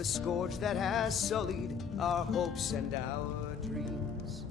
the scourge that has sullied our hopes and our dreams.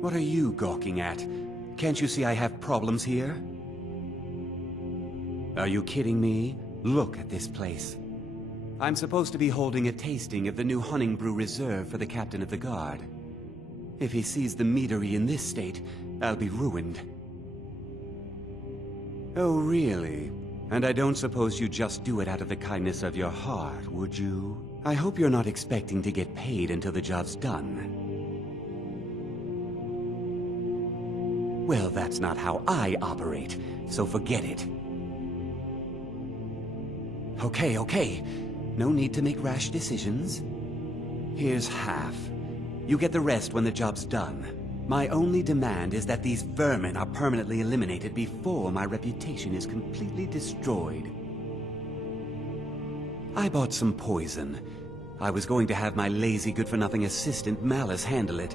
What are you gawking at? Can't you see I have problems here? Are you kidding me? Look at this place. I'm supposed to be holding a tasting of the new Hunting Brew Reserve for the Captain of the Guard. If he sees the meadery in this state, I'll be ruined. Oh, really? And I don't suppose you just do it out of the kindness of your heart, would you? I hope you're not expecting to get paid until the job's done. Well, that's not how I operate, so forget it. Okay. No need to make rash decisions. Here's half. You get the rest when the job's done. My only demand is that these vermin are permanently eliminated before my reputation is completely destroyed. I bought some poison. I was going to have my lazy good-for-nothing assistant Malice handle it,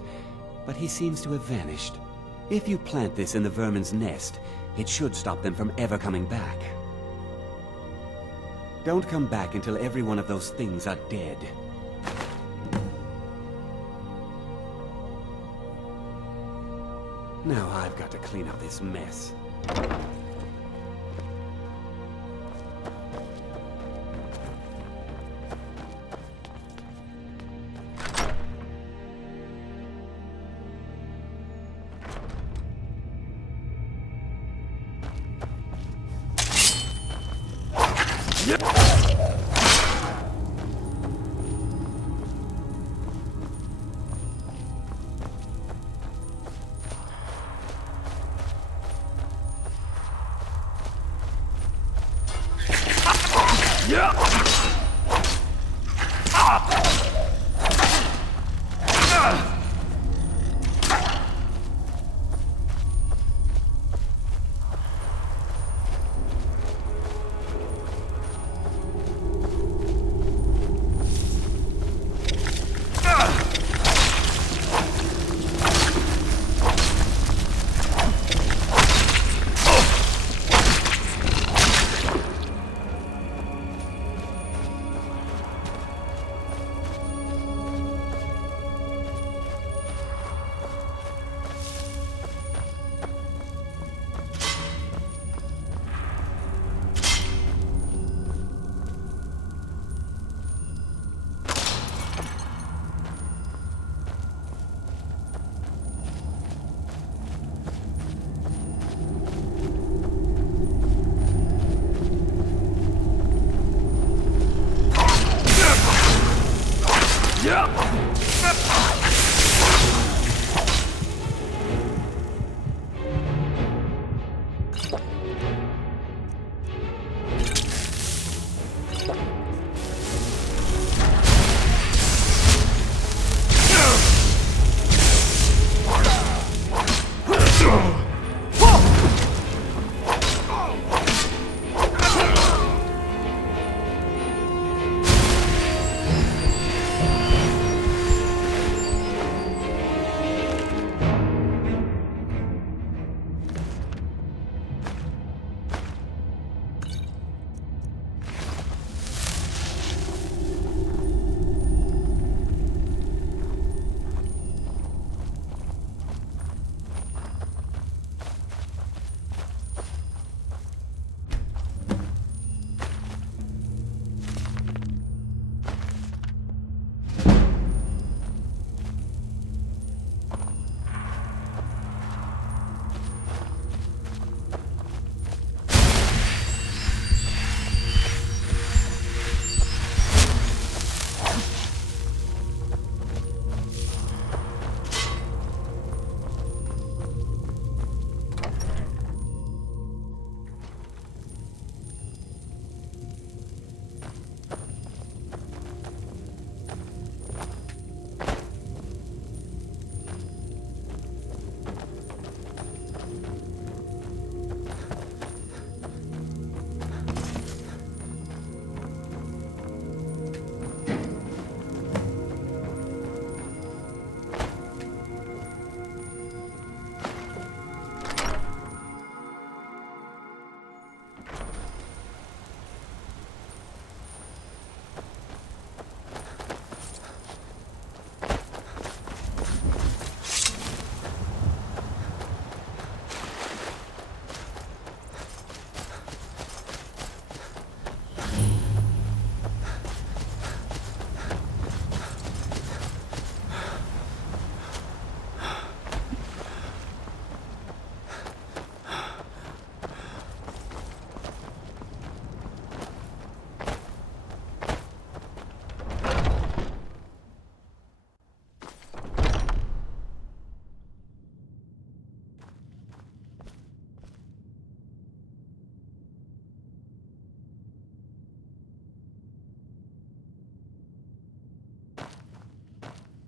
but he seems to have vanished. If you plant this in the vermin's nest, it should stop them from ever coming back. Don't come back until every one of those things are dead. Now I've got to clean up this mess.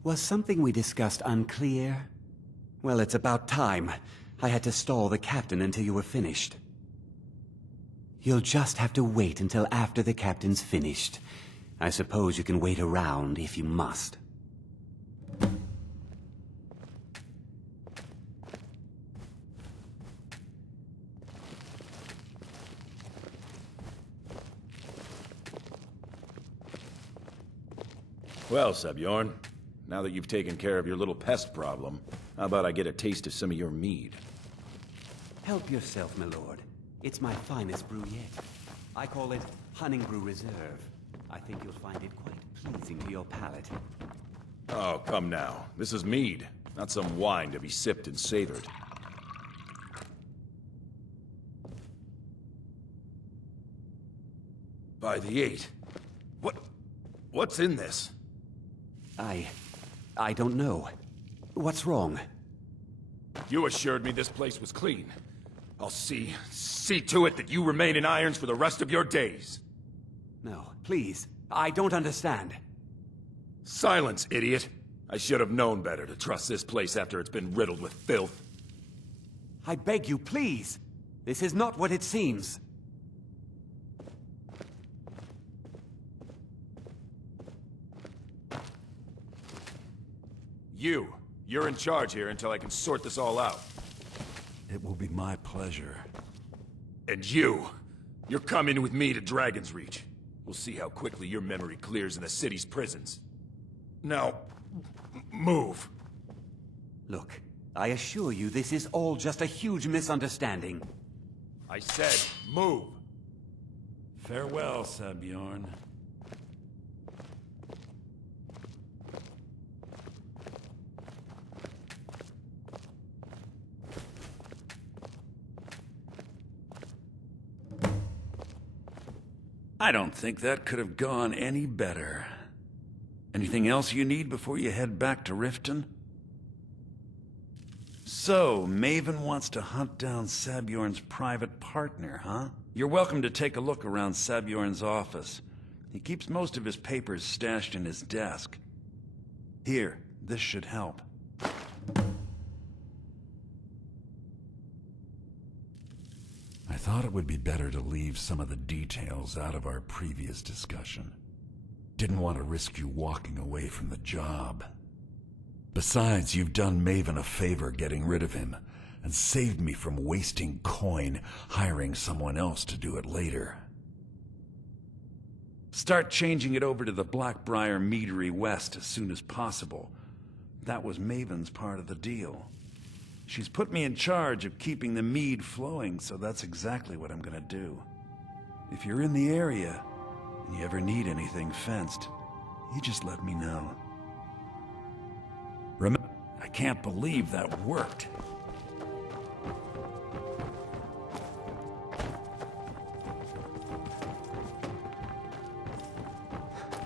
Was something we discussed unclear? Well, it's about time. I had to stall the captain until you were finished. You'll just have to wait until after the captain's finished. I suppose you can wait around if you must. Well, Sebjorn, now that you've taken care of your little pest problem, how about I get a taste of some of your mead? Help yourself, my lord. It's my finest brew yet. I call it Hunting Brew Reserve. I think you'll find it quite pleasing to your palate. Oh, come now. This is mead, not some wine to be sipped and savored. By the 8. What's in this? I don't know. What's wrong? You assured me this place was clean. I'll see to it that you remain in irons for the rest of your days. No, please. I don't understand. Silence, idiot. I should have known better to trust this place after it's been riddled with filth. I beg you, please. This is not what it seems. You're in charge here until I can sort this all out. It will be my pleasure. And you're coming with me to Dragon's Reach. We'll see how quickly your memory clears in the city's prisons. Now, move. Look, I assure you this is all just a huge misunderstanding. I said, move. Farewell, Sebjorn. I don't think that could have gone any better. Anything else you need before you head back to Riften? So, Maven wants to hunt down Sabjorn's private partner, huh? You're welcome to take a look around Sabjorn's office. He keeps most of his papers stashed in his desk. Here, this should help. I thought it would be better to leave some of the details out of our previous discussion. Didn't want to risk you walking away from the job. Besides, you've done Maven a favor getting rid of him, and saved me from wasting coin hiring someone else to do it later. Start changing it over to the Blackbriar Meadery West as soon as possible. That was Maven's part of the deal. She's put me in charge of keeping the mead flowing, so that's exactly what I'm gonna do. If you're in the area, and you ever need anything fenced, you just let me know. Remember, I can't believe that worked.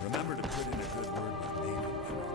Remember to put in a good word with Maven for me.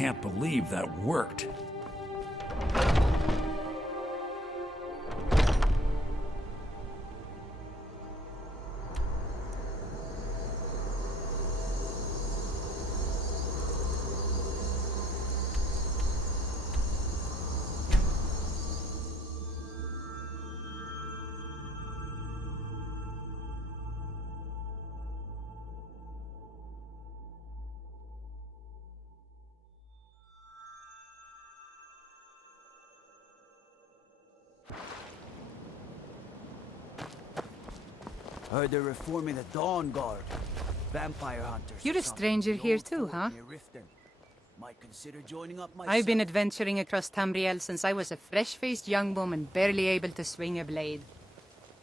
can't believe that worked. Heard they're reforming the Dawn Guard. Vampire hunters. You're a stranger here too, huh? Might consider joining up I've been adventuring across Tamriel since I was a fresh-faced young woman barely able to swing a blade.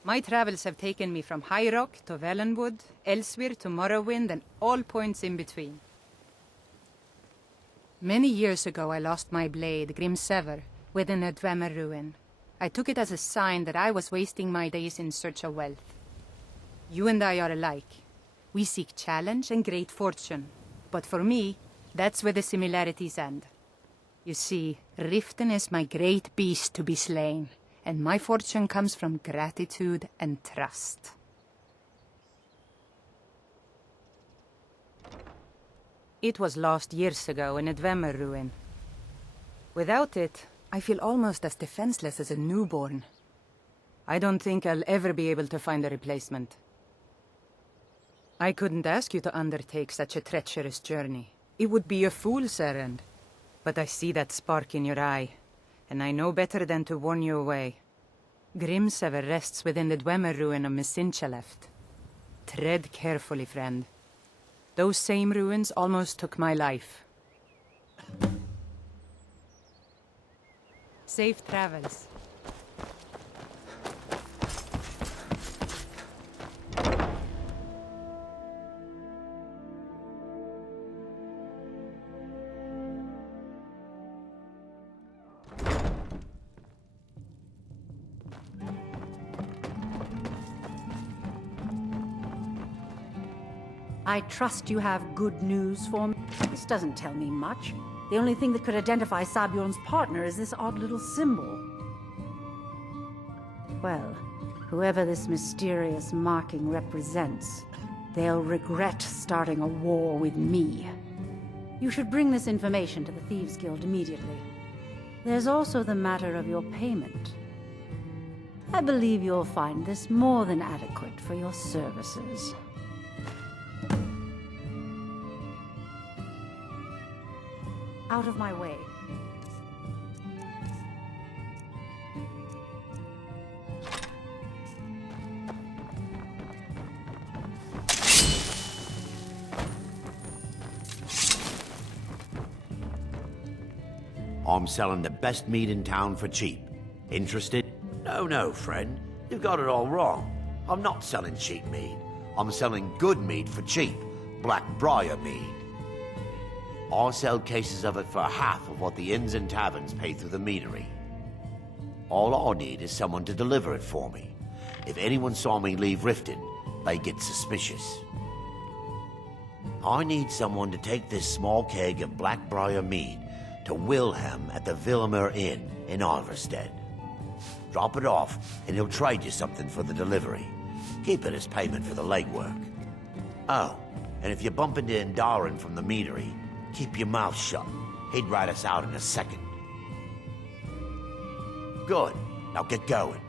My travels have taken me from High Rock to Valenwood, Elsewhere to Morrowind, and all points in between. Many years ago I lost my blade, Grimsever, within a Dwemer ruin. I took it as a sign that I was wasting my days in search of wealth. You and I are alike. We seek challenge and great fortune. But for me, that's where the similarities end. You see, Riften is my great beast to be slain, and my fortune comes from gratitude and trust. It was lost years ago in a Dwemer ruin. Without it, I feel almost as defenseless as a newborn. I don't think I'll ever be able to find a replacement. I couldn't ask you to undertake such a treacherous journey. It would be a fool's errand. But I see that spark in your eye, and I know better than to warn you away. Grimsever rests within the Dwemer ruin of Mesinchaleft. Tread carefully, friend. Those same ruins almost took my life. Safe travels. I trust you have good news for me. This doesn't tell me much. The only thing that could identify Sabjorn's partner is this odd little symbol. Well, whoever this mysterious marking represents, they'll regret starting a war with me. You should bring this information to the Thieves' Guild immediately. There's also the matter of your payment. I believe you'll find this more than adequate for your services. Out of my way. I'm selling the best meat in town for cheap. Interested? No, friend. You've got it all wrong. I'm not selling cheap meat. I'm selling good meat for cheap. Blackbriar meat. I'll sell cases of it for half of what the inns and taverns pay through the meadery. All I need is someone to deliver it for me. If anyone saw me leave Riften, they get suspicious. I need someone to take this small keg of Blackbriar mead to Wilhelm at the Vilmer Inn in Alverstead. Drop it off, and he'll trade you something for the delivery. Keep it as payment for the legwork. Oh, and if you bump into Indaren from the meadery, keep your mouth shut. He'd write us out in a second. Good. Now get going.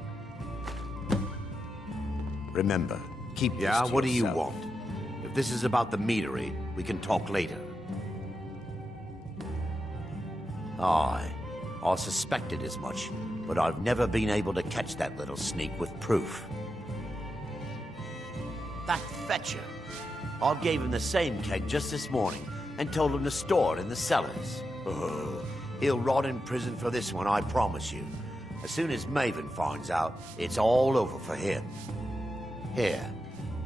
Remember, keep this to what do you yourself. want? If this is about the meadery, we can talk later. Aye, I suspected as much, but I've never been able to catch that little sneak with proof. That fetcher. I gave him the same keg just this morning and told him to store it in the cellars. Oh, he'll rot in prison for this one, I promise you. As soon as Maven finds out, it's all over for him. Here,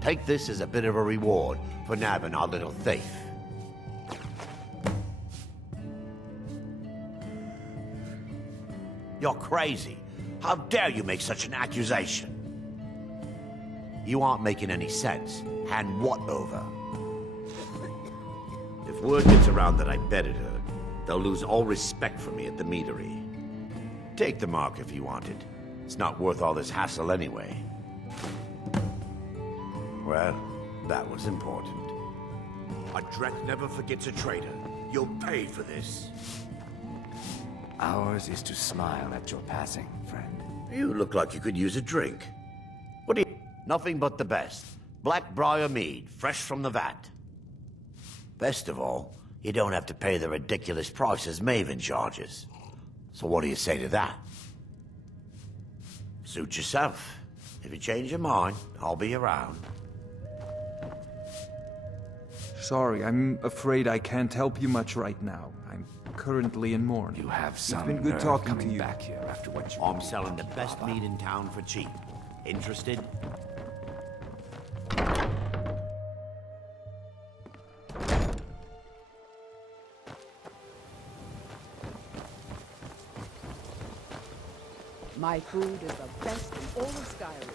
take this as a bit of a reward for nabbing our little thief. You're crazy. How dare you make such an accusation? You aren't making any sense. Hand what over? If word gets around that I bedded her, they'll lose all respect for me at the meadery. Take the mark if you want it. It's not worth all this hassle anyway. Well, that was important. A Drek never forgets a traitor. You'll pay for this. Ours is to smile at your passing, friend. You look like you could use a drink. What do you... Nothing but the best. Blackbriar mead, fresh from the vat. Best of all, you don't have to pay the ridiculous prices Maven charges. So what do you say to that? Suit yourself. If you change your mind, I'll be around. Sorry, I'm afraid I can't help you much right now. I'm currently in mourning. You have some It's been good nerve talking coming to you. back here after what you... I'm selling the best meat in town for cheap. Interested? My food is the best in all of Skyrim.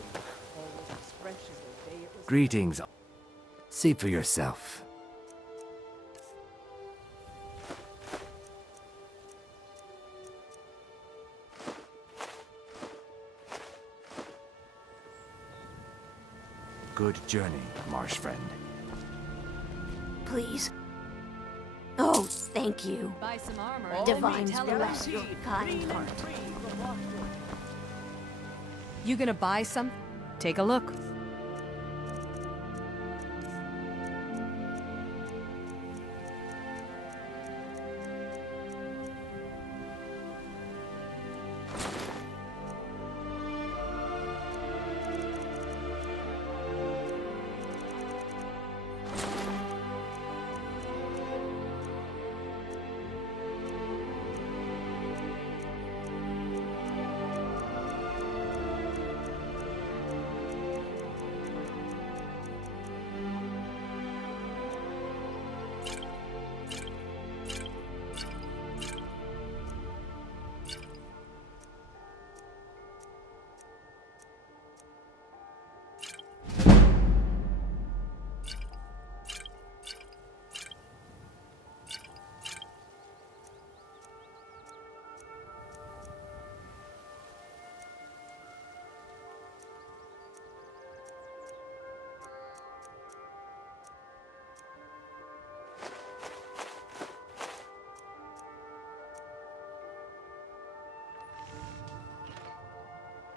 Always as fresh as the day it was. Greetings. See for yourself. Good journey, marsh friend. Please. Oh, thank you. Buy some armor. Divines bless your kind heart. You gonna buy some? Take a look.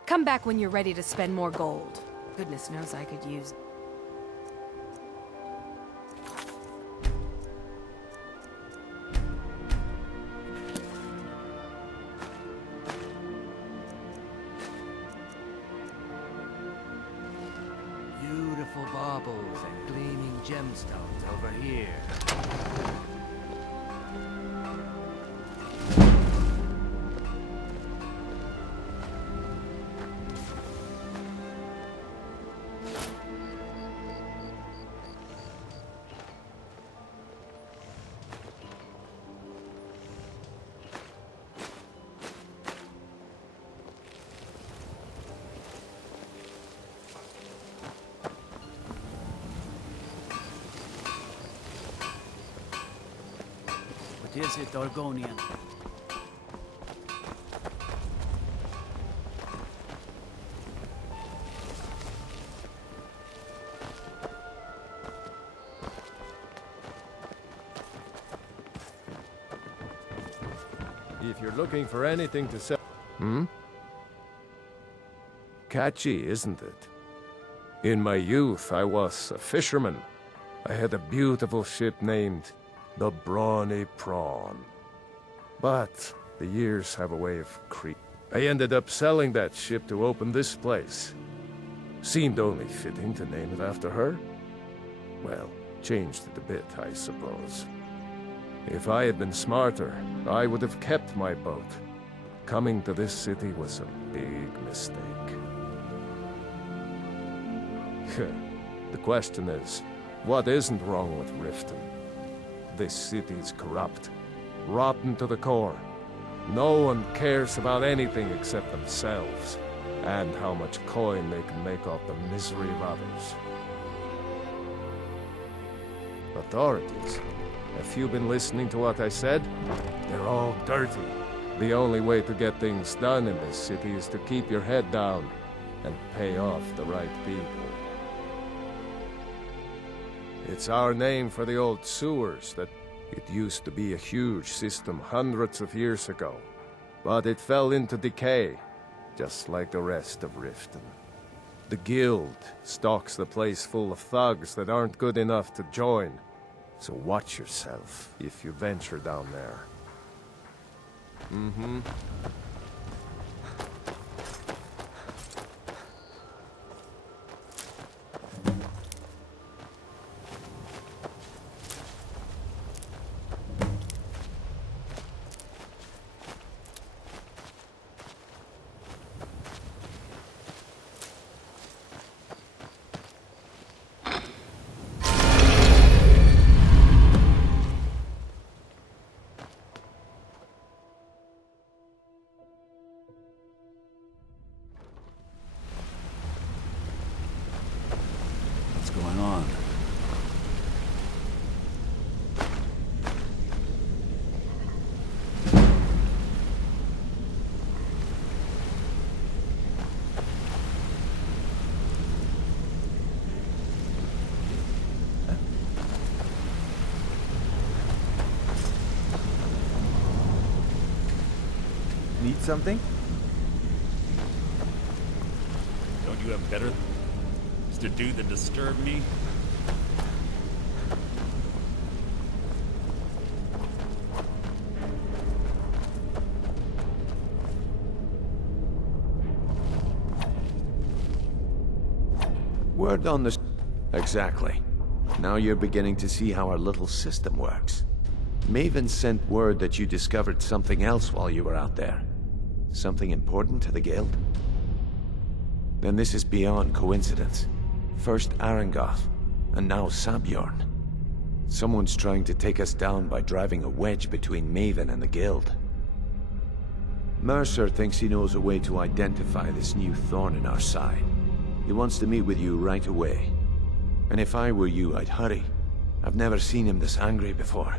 Come back when you're ready to spend more gold. Goodness knows I could use... Beautiful baubles and gleaming gemstones over here. What is it, Argonian? If you're looking for anything to sell... Catchy, isn't it? In my youth, I was a fisherman. I had a beautiful ship named the Brawny Prawn. But the years have a way of creeping. I ended up selling that ship to open this place. Seemed only fitting to name it after her. Well, changed it a bit, I suppose. If I had been smarter, I would have kept my boat. Coming to this city was a big mistake. The question is, what isn't wrong with Riften? This city's corrupt, rotten to the core. No one cares about anything except themselves, and how much coin they can make off the misery of others. Authorities? Have you been listening to what I said? They're all dirty. The only way to get things done in this city is to keep your head down and pay off the right people. It's our name for the old sewers that it used to be a huge system hundreds of years ago. But it fell into decay, just like the rest of Riften. The Guild stocks the place full of thugs that aren't good enough to join. So watch yourself if you venture down there. Mm-hmm. What's going on? Need something? Don't you have better to do than disturb me? Word on the... Exactly. Now you're beginning to see how our little system works. Maven sent word that you discovered something else while you were out there. Something important to the Guild? Then this is beyond coincidence. First Arangoth, and now Sabjorn. Someone's trying to take us down by driving a wedge between Maven and the Guild. Mercer thinks he knows a way to identify this new thorn in our side. He wants to meet with you right away. And if I were you, I'd hurry. I've never seen him this angry before.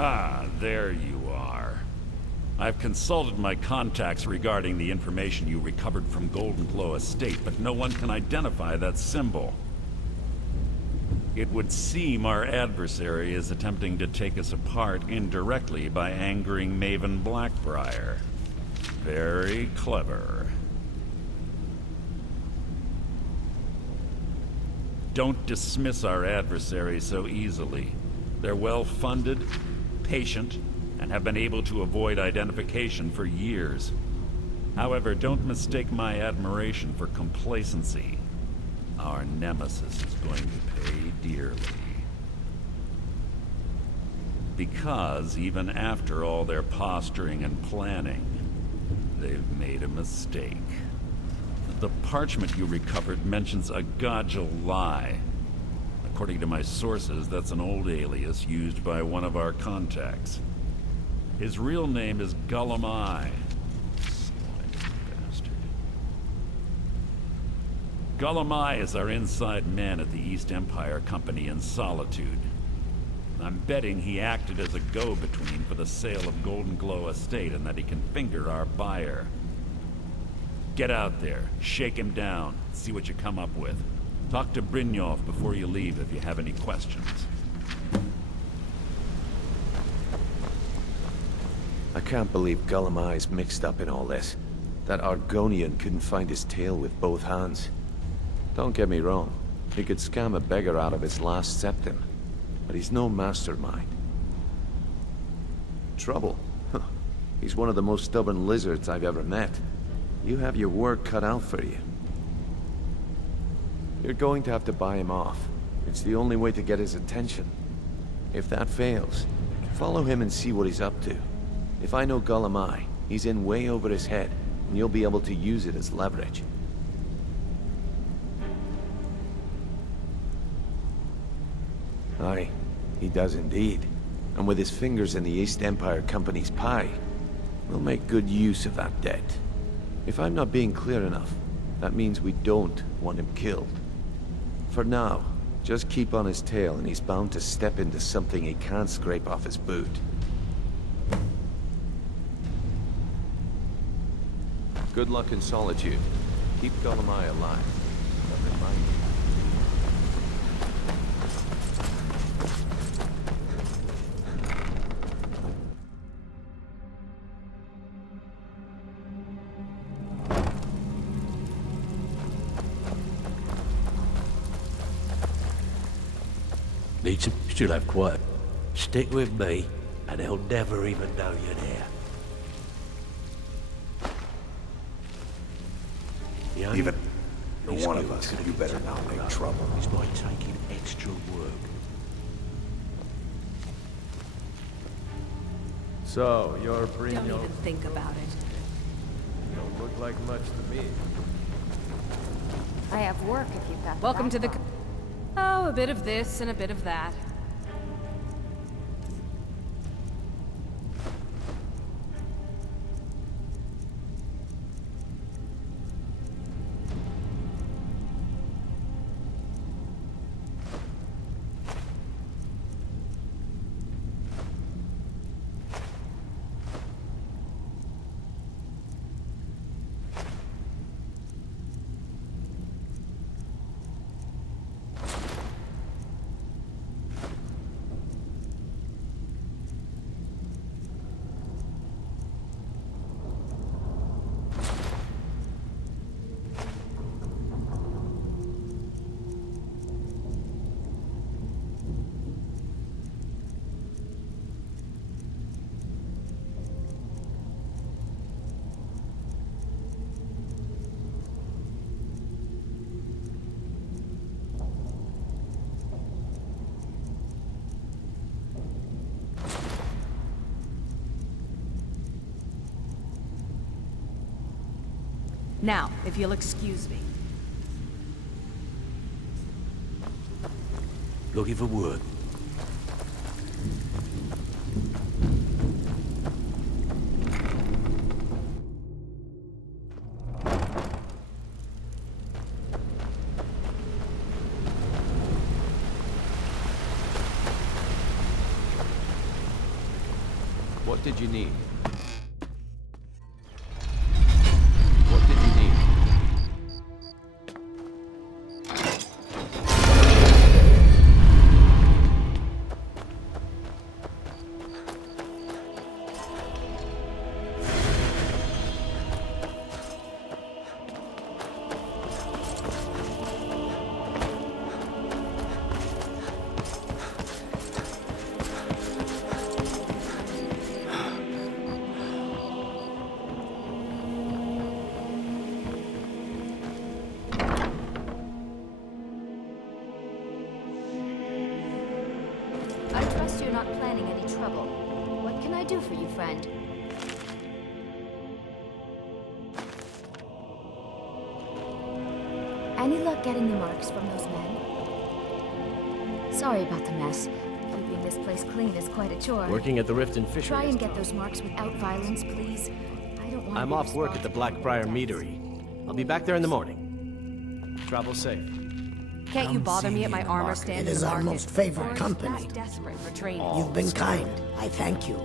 Ah, there you are. I've consulted my contacts regarding the information you recovered from Golden Glow Estate, but no one can identify that symbol. It would seem our adversary is attempting to take us apart indirectly by angering Maven Blackbriar. Very clever. Don't dismiss our adversary so easily. They're well-funded, patient, and have been able to avoid identification for years. However, don't mistake my admiration for complacency. Our nemesis is going to pay dearly. Because even after all their posturing and planning, they've made a mistake. The parchment you recovered mentions a Godgel lie. According to my sources, that's an old alias used by one of our contacts. His real name is Gullum Eye. Bastard. Gullum Eye is our inside man at the East Empire Company in Solitude. I'm betting he acted as a go-between for the sale of Golden Glow Estate and that he can finger our buyer. Get out there, shake him down, see what you come up with. Talk to Brynjolf before you leave if you have any questions. I can't believe Gullum Eye's mixed up in all this. That Argonian couldn't find his tail with both hands. Don't get me wrong, he could scam a beggar out of his last septim. But he's no mastermind. Trouble? Huh. He's one of the most stubborn lizards I've ever met. You have your work cut out for you. You're going to have to buy him off. It's the only way to get his attention. If that fails, follow him and see what he's up to. If I know Gullum Eye, he's in way over his head, and you'll be able to use it as leverage. Aye, he does indeed. And with his fingers in the East Empire Company's pie, we'll make good use of that debt. If I'm not being clear enough, that means we don't want him killed. For now, just keep on his tail and he's bound to step into something he can't scrape off his boot. Good luck in Solitude. Keep Gullum Eye alive. But remind me. Need some still have quiet. Stick with me, and they'll never even know you're there. Even one of us, you better not make trouble. Is by taking extra work. So, you're Don't Brynjolf. even think about it. Don't look like much to me. I have work if you've got Welcome to the... background. Oh, a bit of this and a bit of that. Now, if you'll excuse me. Looking for work. What did you need? What did you need? not planning any trouble. What can I do for you, friend? Any luck getting the marks from those men? Sorry about the mess. Keeping this place clean is quite a chore. Working at the Rift and Fishery. Try and get those marks without violence, please. I don't want I'm off work at the Blackbriar Meadery. I'll be back there in the morning. Travel safe. Can't you bother me at my armor stand It in is the our market? most favorite Or is company. that desperate for training? You've been kind. I thank you.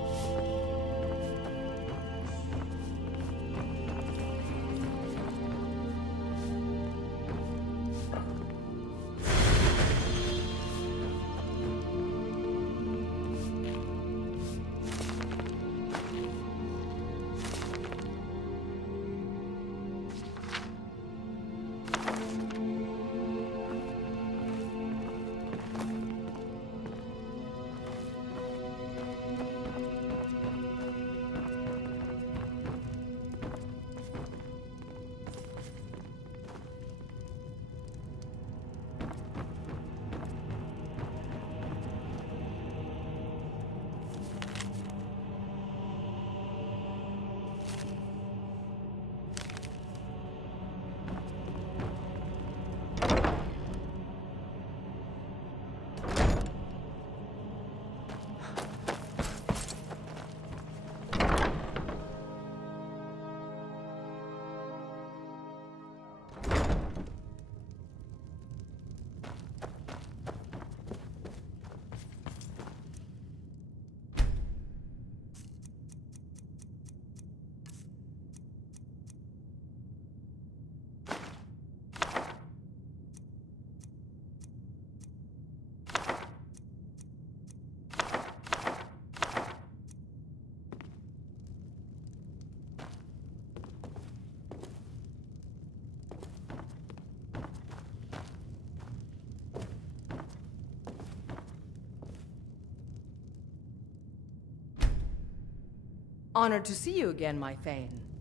Honored to see you again, my Thane.